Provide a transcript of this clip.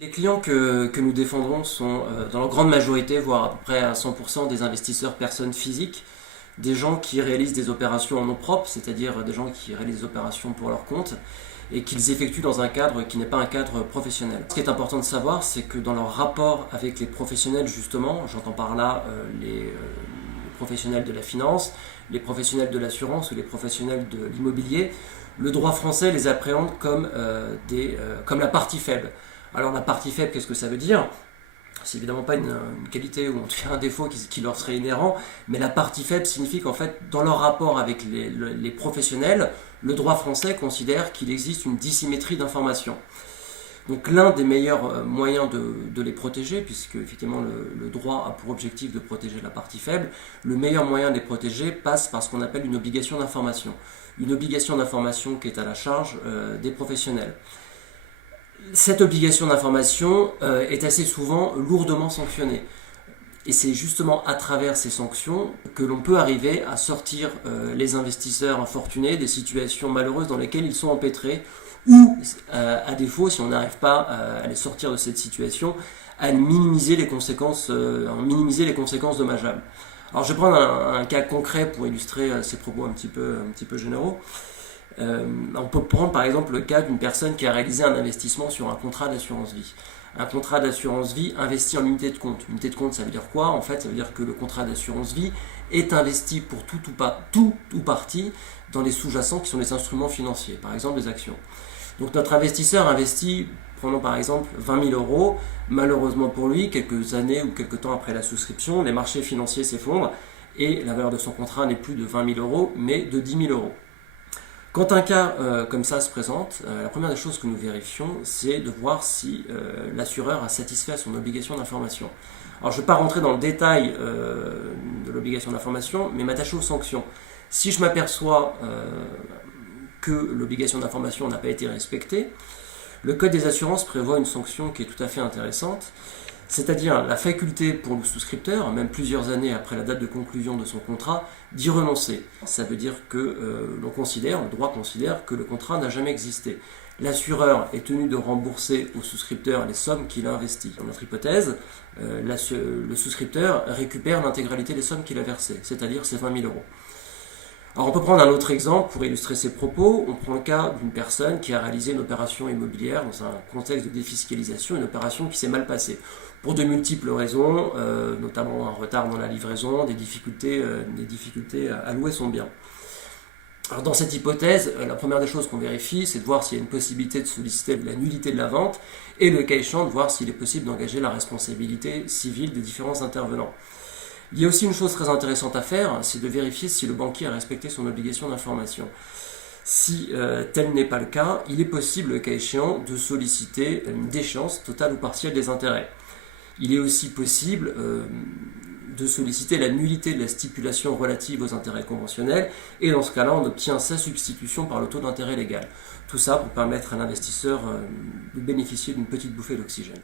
Les clients que nous défendrons sont dans leur grande majorité, voire à peu près à 100% des investisseurs personnes physiques, des gens qui réalisent des opérations en nom propre, c'est-à-dire des gens qui réalisent des opérations pour leur compte et qu'ils effectuent dans un cadre qui n'est pas un cadre professionnel. Ce qui est important de savoir, c'est que dans leur rapport avec les professionnels, justement, j'entends par là les professionnels de la finance, les professionnels de l'assurance ou les professionnels de l'immobilier, le droit français les appréhende comme la partie faible. Alors la partie faible, qu'est-ce que ça veut dire? C'est évidemment pas une qualité ou en tout cas un défaut qui leur serait inhérent, mais la partie faible signifie qu'en fait, dans leur rapport avec les professionnels, le droit français considère qu'il existe une dissymétrie d'information. Donc l'un des meilleurs moyens de les protéger, puisque effectivement le droit a pour objectif de protéger la partie faible, le meilleur moyen de les protéger passe par ce qu'on appelle une obligation d'information. Une obligation d'information qui est à la charge des professionnels. Cette obligation d'information est assez souvent lourdement sanctionnée. Et c'est justement à travers ces sanctions que l'on peut arriver à sortir les investisseurs infortunés des situations malheureuses dans lesquelles ils sont empêtrés, ou à défaut, si on n'arrive pas à les sortir de cette situation, à minimiser les conséquences dommageables. Alors je vais prendre un cas concret pour illustrer ces propos un petit peu généraux. On peut prendre par exemple le cas d'une personne qui a réalisé un investissement sur un contrat d'assurance vie. Un contrat d'assurance vie investi en unité de compte. Unité de compte, ça veut dire quoi? En fait, ça veut dire que le contrat d'assurance vie est investi pour tout ou partie dans les sous-jacents qui sont les instruments financiers, par exemple les actions. Donc notre investisseur investit, prenons par exemple 20 000 euros. Malheureusement pour lui, quelques années ou quelques temps après la souscription, les marchés financiers s'effondrent et la valeur de son contrat n'est plus de 20 000 euros, mais de 10 000 euros. Quand un cas comme ça se présente, la première des choses que nous vérifions, c'est de voir si l'assureur a satisfait à son obligation d'information. Alors je ne vais pas rentrer dans le détail de l'obligation d'information, mais m'attacher aux sanctions. Si je m'aperçois que l'obligation d'information n'a pas été respectée, le Code des assurances prévoit une sanction qui est tout à fait intéressante, c'est-à-dire la faculté pour le souscripteur, même plusieurs années après la date de conclusion de son contrat, d'y renoncer. Ça veut dire que le droit considère que le contrat n'a jamais existé. L'assureur est tenu de rembourser au souscripteur les sommes qu'il a investies. Dans notre hypothèse, le souscripteur récupère l'intégralité des sommes qu'il a versées, c'est-à-dire ses 20 000 euros. Alors on peut prendre un autre exemple pour illustrer ces propos. On prend le cas d'une personne qui a réalisé une opération immobilière dans un contexte de défiscalisation, une opération qui s'est mal passée. Pour de multiples raisons, notamment un retard dans la livraison, des difficultés à louer son bien. Alors dans cette hypothèse, la première des choses qu'on vérifie, c'est de voir s'il y a une possibilité de solliciter la nullité de la vente et le cas échéant de voir s'il est possible d'engager la responsabilité civile des différents intervenants. Il y a aussi une chose très intéressante à faire, c'est de vérifier si le banquier a respecté son obligation d'information. Si tel n'est pas le cas, il est possible, le cas échéant, de solliciter une déchéance totale ou partielle des intérêts. Il est aussi possible de solliciter la nullité de la stipulation relative aux intérêts conventionnels, et dans ce cas-là, on obtient sa substitution par le taux d'intérêt légal. Tout ça pour permettre à l'investisseur de bénéficier d'une petite bouffée d'oxygène.